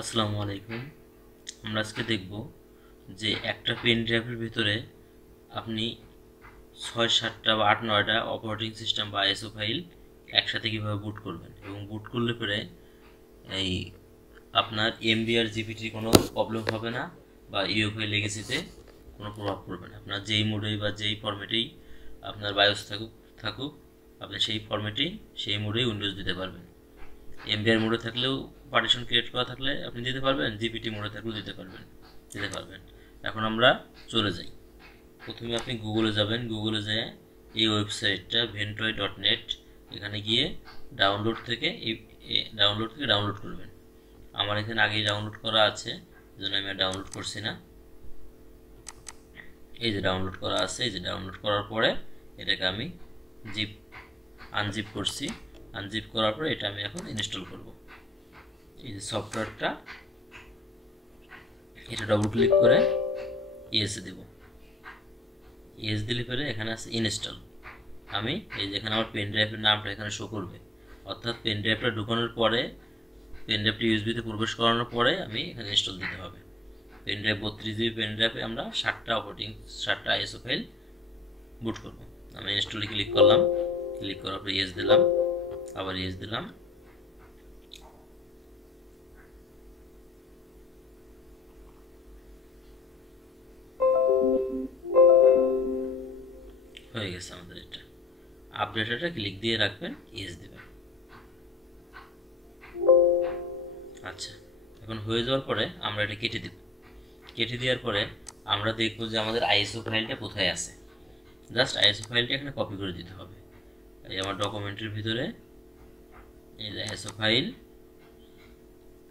আসসালামু আলাইকুম। আমরা আজকে দেখব যে একটা পেন ড্রাইভের ভিতরে আপনি 6-7টা বা 8-9টা অপারেটিং সিস্টেম বা আইএসও ফাইল একসাথে কীভাবে বুট করবেন, এবং বুট করলে পরে এই আপনার এমবি আর জিপিটির কোনো প্রবলেম হবে না বা ইউএফআই লেগেসিতে কোনো প্রভাব পড়বে না। আপনার যেই মোডেই বা যেই ফরম্যাটেই আপনার বায়োস থাকুক আপনি সেই ফরম্যাটেই সেই মোডেই উইন্ডোজ দিতে পারবেন। এমবিআর মোডে থাকলেও পার্টিশন ক্রিয়েট করা থাকলে আপনি দিতে পারবেন, জিপিটি মোডে থাকলেও দিতে পারবেন। এখন আমরা চলে যাই। প্রথমে আপনি গুগলে যাবেন, গুগলে যেয়ে এই ওয়েবসাইটটা ventoy.net, এখানে গিয়ে ডাউনলোড থেকে ডাউনলোড করবেন। আমার এখানে আগেই ডাউনলোড করা আছে, এজন্য আমি ডাউনলোড করছি না। এই যে ডাউনলোড করা আছে, এই যে ডাউনলোড করার পরে এটাকে আমি আনজিপ করছি। আনজিপ করার পরে এটা আমি এখন ইনস্টল করব। এই যে সফটওয়্যারটা, এটা ডবল ক্লিক করে ইয়েস দেব। ইয়েস দিলে পরে এখানে আছে ইনস্টল। আমি এই যে এখানে আমার পেন ড্রাইভের নামটা এখানে শো করবে, অর্থাৎ পেন ড্রাইভটা ঢুকানোর পরে, পেন ড্রাইভটি ইউএসবিতে প্রবেশ করানোর পরে আমি এখানে ইনস্টল দিতে হবে। পেন ড্রাইভ 32 জিবি পেন ড্রাইভে আমরা 7টা আইএসও ফাইল বুট করব। আমি ইনস্টলে ক্লিক করলাম, ক্লিক করার পর ইয়েস দিলাম, আবার ইয়েস দিলাম। হয়ে গেছে আমাদের এটা। আপডেটটা ক্লিক দিয়ে রাখবেন, ইয়েস দেবেন। আচ্ছা, এখন হয়ে যাওয়ার পরে আমরা এটা কেটে দেব। কেটে দেওয়ার পরে আমরা দেখব যে আমাদের আইএসও ফাইলটা কোথায় আছে। জাস্ট আইএসও ফাইলটা এখানে কপি করে দিতে হবে। এই আমার ডকুমেন্টের ভিতরে এই যে আইএসও ফাইল,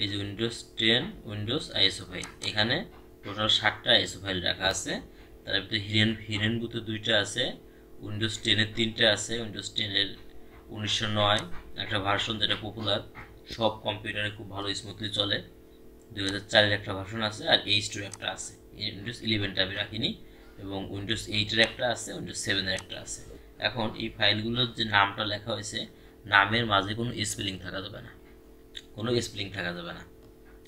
এই যে উইন্ডোজ 10 উইন্ডোজ আইএসও ফাইল, এখানে টোটাল 7টা আইএসও ফাইল রাখা আছে। তার ভিতরে হিরেনবুতে 2টা আছে, উইন্ডোজ 10-এর 3টা আছে, উইন্ডোজ 10-এর 1909 একটা ভার্সন যেটা পপুলার, সব কম্পিউটারে খুব ভালো স্মুথলি চলে। 2004-এর একটা ভার্সন আছে, আর H2 একটা আছে। উইন্ডোজ 11টা আমি রাখিনি, এবং উইন্ডোজ 8-এর একটা আছে, উইন্ডোজ 7-এর একটা আছে। এখন এই ফাইলগুলোর যে নামটা লেখা হয়েছে, নামের মাঝে কোনো স্পেলিং থাকা যাবে না,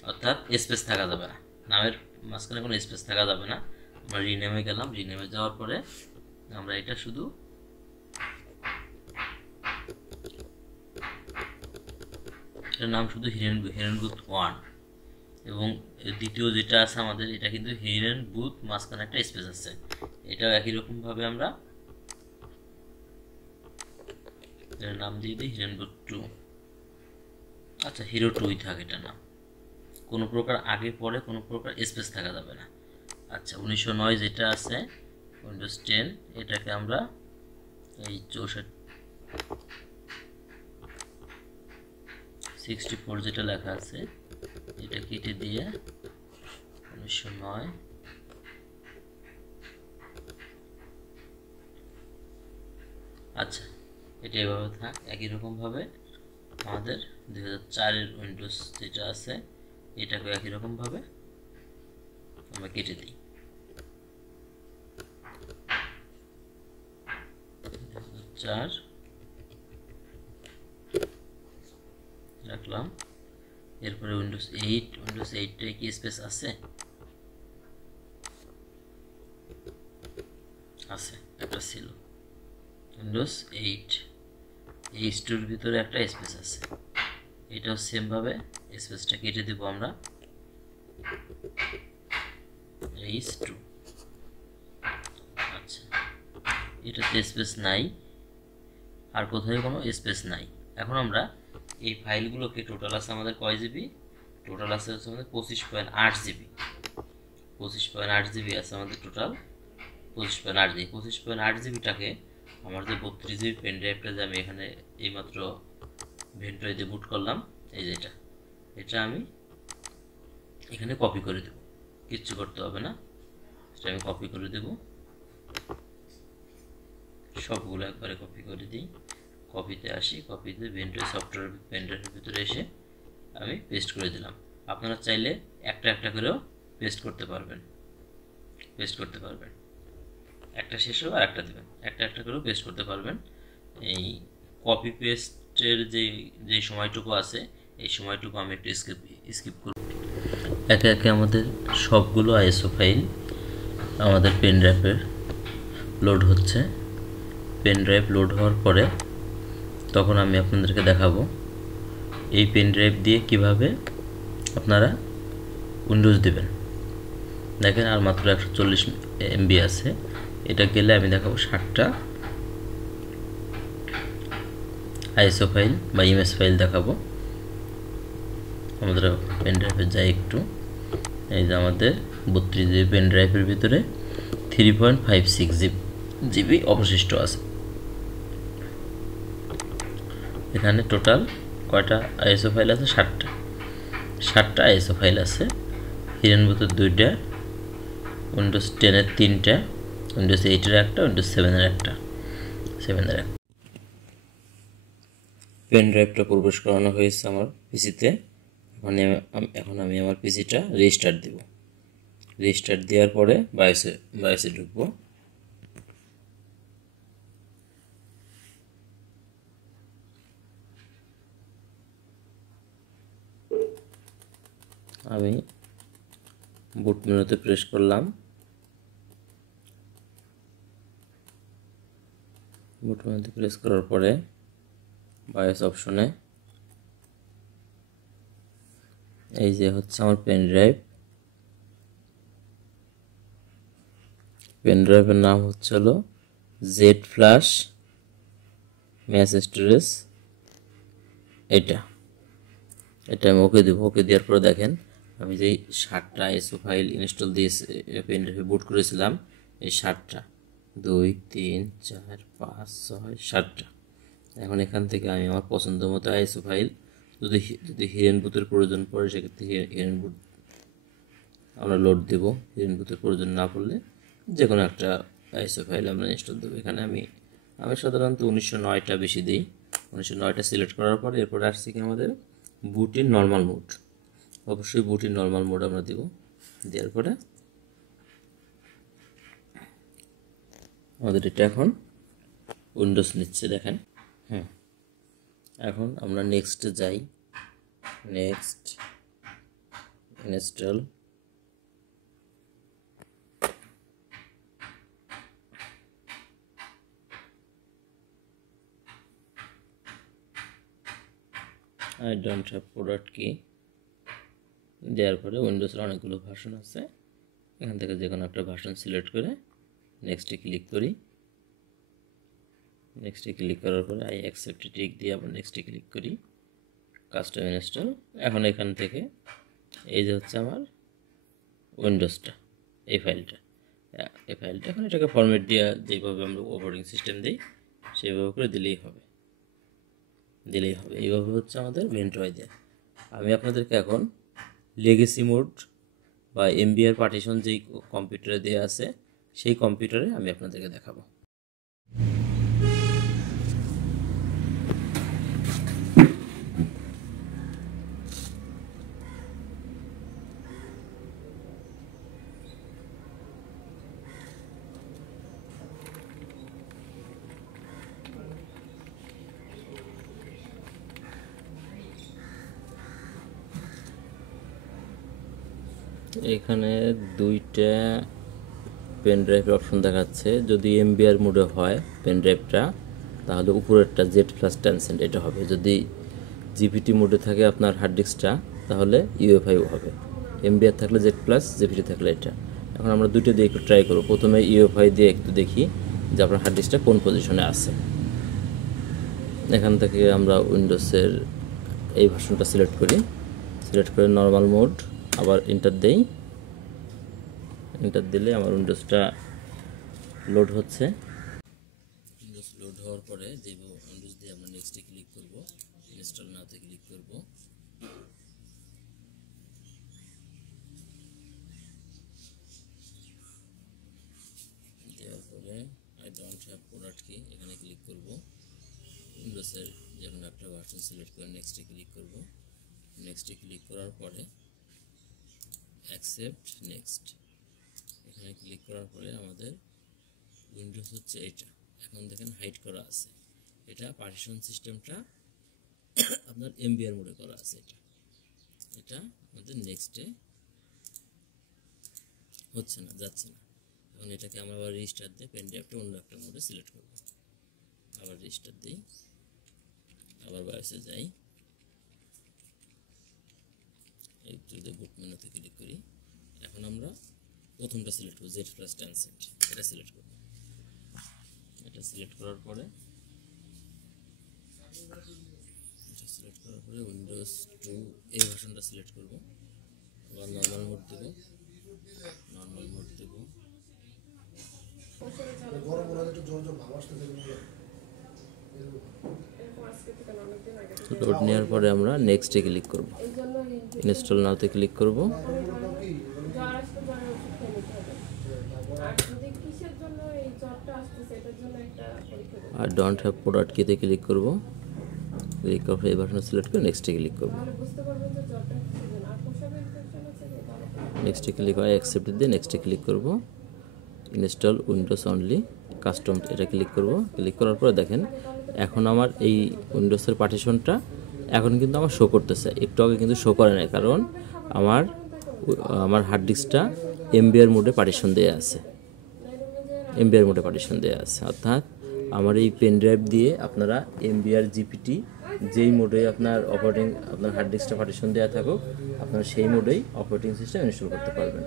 অর্থাৎ স্পেস থাকা যাবে না। নামের মাঝখানে কোনো স্পেস থাকা যাবে না। আমরা রিনেমে গেলাম, রিনেমে যাওয়ার পরে আমরা এটা শুধু এটার নাম শুধু হিরেনবুট 1, এবং দ্বিতীয় যেটা আছে আমাদের, এটা কিন্তু হিরেনবুট, মাঝখানে একটা স্পেস আছে। এটাও একই রকম ভাবে আমরা এর নাম দিয়ে দিই হিরেনবুট 2। আচ্ছা, হিরো 2ই থাকে এটা নাম, কোনো প্রকার আগে পরে কোনো প্রকার স্পেস থাকা যাবে না। আচ্ছা, 1909 যেটা আছে উইন্ডোজ 10, এটাকে আমরা এই 64 যেটা লেখা আছে এটা কেটে দিয়ে 1909। আচ্ছা, এটা এভাবে থাক। একই রকম ভাবে আমাদের 2004-এর উইন্ডোজ যেটা আছে এটাকে একই রকম ভাবে আমরা কেটে দিই। 2004 রাখলাম। এরপরে উইন্ডোজ 8 কি স্পেস আছে? আছে, একটা ছিল উইন্ডোজ 8, এই স্টোর ভিতরে একটা স্পেস আছে, এটাও সেম ভাবে স্পেসটা কেটে দেব আমরা। H2। আচ্ছা, এটাতে স্পেস নাই, আর কোথায় কোনো স্পেস নাই। এখন আমরা এই ফাইলগুলোকে, টোটাল আছে আমাদের কয় জিবি? টোটাল আছে হচ্ছে আমাদের 25.8 জিবি। 25.8 জিবি আছে আমাদের টোটাল, 25.8 জিবি। 25.8 জিবিটাকে আমার যে 32 জিবি পেন ড্রাইভটা যে আমি এখানে এইমাত্র ভেন্টয় দিয়ে বুট করলাম, এই যেটা, এটা আমি এখানে কপি করে দেব। কিচ্ছু করতে হবে না, এটা আমি কপি করে দেব। সবগুলো একবারে কপি করে দিই। কপিতে আসি, কপিতে ভেন্টয় সফটওয়্যার পেন ড্রাইভের ভিতরে এসে আমি পেস্ট করে দিলাম। আপনারা চাইলে একটা একটা করেও পেস্ট করতে পারবেন, একটা শেষ হবে আর একটা দেবেন, একটা একটা করেও পেস্ট করতে পারবেন। এই কপি পেস্টের যে সময়টুকু আছে, এই সময়টুকু আমি একটু স্কিপ করব। একে একে আমাদের সবগুলো আইএসও ফাইল আমাদের পেন ড্রাইভে লোড হচ্ছে। পেন ড্রাইভ লোড হওয়ার পরে তখন আমি আপনাদেরকে দেখাবো এই পেন ড্রাইভ দিয়ে কিভাবে আপনারা উইন্ডোজ দেবেন। দেখেন আর মাত্র 140 MB আছে। এটা গেলে আমি দেখাবো 60টা আইএসও ফাইল বা ইমেজ ফাইল দেখাবো। আমাদের পেন ড্রাইভে যাই একটু। এই যে আমাদের 32 GB পেন ড্রাইভের ভিতরে 3.56 GB অবশিষ্ট আছে। এখানে টোটাল কয়টা আইএসও ফাইল আছে? 60টা আইএসও ফাইল আছে। হিরেনবুতের 2টা, উইন্ডোজ 10-এর 3টা, উইন্ডোজ 8-এর একটা, উইন্ডোজ 7-এর একটা। পেন ড্রাইভটা প্রবেশ করানো হয়েছে আমার পিসিতে। এখন আমি আমার পিসিটা রিস্টার্ট দেব। রিস্টার্ট দেওয়ার পরে বায়োসে ঢুকবো। আমি বুট মেনুতে প্রেস করলাম। বুট মেনুতে প্রেস করার পরে বায়োস অপশনে এই যে হচ্ছে আমার পেন ড্রাইভ। পেন ড্রাইভের নাম হচ্ছে হলো জেড ফ্ল্যাশ ম্যাচ স্টোরেজ। এটা আমি ওকে দেবো। ওকে দেওয়ার পরে দেখেন আমি যেই 60টা আইএসও ফাইল ইনস্টল দিয়ে পেন ড্রাইভে বুট করেছিলাম, এই 60টা 2 3 4 5 6 7টা। এখন এখান থেকে আমি আমার পছন্দ মতো আইএসও ফাইল, যদি হিরেনবুতের প্রয়োজন পড়ে সেক্ষেত্রে হিরেনবুট আমরা লোড দেব। হিরেনবুতের প্রয়োজন না পড়লে যে কোনো একটা আইএসও ফাইল আমরা ইনস্টল দেবো। এখানে আমি সাধারণত 1909টা বেশি দিই। 1909টা সিলেক্ট করার পরে এরপরে আসছে কি আমাদের বুটের নর্মাল মোড। অবশ্যই বুটের নর্মাল মোড আমরা দেব। দেওয়ার পরে আমাদের এটা এখন উইন্ডোজ নিচ্ছে দেখেন। এখন আমরা নেক্সটে যাই। Next install. I don't have product key দেওয়ার পরে উইন্ডোজের অনেকগুলো ভার্সন আছে। এখান থেকে যে কোনো একটা ভার্সন সিলেক্ট করে নেক্সটে ক্লিক করি। নেক্সটে ক্লিক করার পরে আই অ্যাকসেপ্ট টিক দিয়ে আবার নেক্সটে ক্লিক করি। Custom install. এখন এখান থেকে এই যে হচ্ছে আমার উইন্ডোজটা, এই ফাইলটা এখন এটাকে ফরম্যাট দিয়ে যেভাবে আমরা অপারেটিং সিস্টেম দিই সেইভাবে করে দিলেই হবে। এইভাবে হচ্ছে আমাদের মেনট্রয় দেয়। আমি আপনাদেরকে এখন লেগেসি মোড বা এমবিআর পার্টিশন যেই কম্পিউটারে দেওয়া আছে সেই কম্পিউটারে আমি আপনাদেরকে দেখাবো। এখানে 2টা পেন ড্রাইভের অপশন দেখাচ্ছে। যদি এমবিআর মোডে হয় পেন ড্রাইভটা তাহলে উপরেরটা জেড প্লাস ট্রান্সেন্ট এটা হবে। যদি জিপিটি মোডে থাকে আপনার হার্ড ডিস্কটা তাহলে ইউএফআই হবে। এমবিআর থাকলে জেড প্লাস, জিপিটি থাকলে এটা। এখন আমরা 2টা দিয়ে একটু ট্রাই করব। প্রথমে ইউএফআই দিয়ে একটু দেখি যে আপনার হার্ড ডিস্কটা কোন পজিশনে আছে। এখান থেকে আমরা উইন্ডোজের এই ভার্সনটা সিলেক্ট করি। সিলেক্ট করে নর্মাল মোড আবার এন্টার দেই। এন্টার দিলে আমার উইন্ডোজটা লোড হচ্ছে। উইন্ডোজ লোড হওয়ার পরে যে উইন্ডোজ দিয়ে আমরা নেক্সটে ক্লিক করব, ইনস্টল নাওতে ক্লিক করব। দেওয়ার পরে আই ডোন্ট হ্যাভ প্রোডাক্ট কি এখানে ক্লিক করব। উইন্ডোজের যে কোনো একটা ভার্সন সিলেক্ট করে নেক্সটে ক্লিক করব। নেক্সটে ক্লিক করার পরে অ্যাকসেপ্ট নেক্সট এখানে ক্লিক করার পরে আমাদের উইন্ডোজ হচ্ছে এটা। এখন দেখেন হাইড করা আছে। এটা পার্টিশন সিস্টেমটা আপনার এমবিআর মোডে করা আছে। এটা আমাদের নেক্সটে হচ্ছে না, যাচ্ছে না। এখন এটাকে আমরা আবার রিস্টার্ট দিয়ে পেন ড্রাইভটা অন্য একটা মোডে সিলেক্ট করব। আবার রিস্টার্ট দিই, আবার বায়োসে যাই, একটু বুট মেনুতে ক্লিক করি। এখন আমরা প্রথমটা সিলেক্ট করব, জেড প্লাস ট্রান্সেন্ট, এটা সিলেক্ট করব। এটা সিলেক্ট করার পরে উইন্ডোজ 2 এই ভার্সনটা সিলেক্ট করব। আবার নর্মাল মোড দেব, লোড নেওয়ার পরে আমরা নেক্সটে ক্লিক করব, ইনস্টল নাওতে ক্লিক করব। আর ডোন্ট হ্যাভ প্রোডাক্ট কিতে ক্লিক করব, ক্লিক করে এই ভার্সন সিলেক্ট করে নেক্সটে ক্লিক করব। নেক্সটে ক্লিক করে অ্যাকসেপ্ট দিয়ে নেক্সটে ক্লিক করব। ইনস্টল উইন্ডোজ অনলি কাস্টম, এটা ক্লিক করব। ক্লিক করার পরে দেখেন এখন আমার এই উইন্ডোজের পার্টিশনটা এখন কিন্তু আমার শো করতেছে, একটু আগে কিন্তু শো করে না, কারণ আমার হার্ড ডিস্কটা এমবিআর মোডে পার্টিশন দেওয়া আছে, এমবিআর মোডে পার্টিশন দেওয়া আছে। অর্থাৎ আমার এই পেন ড্রাইভ দিয়ে আপনারা এমবিআর জিপিটি যেই মোডে আপনার আপনার হার্ড ডিস্কটা পার্টিশন দেওয়া থাকুক, আপনারা সেই মোডেই অপারেটিং সিস্টেম ইনস্টল করতে পারবেন।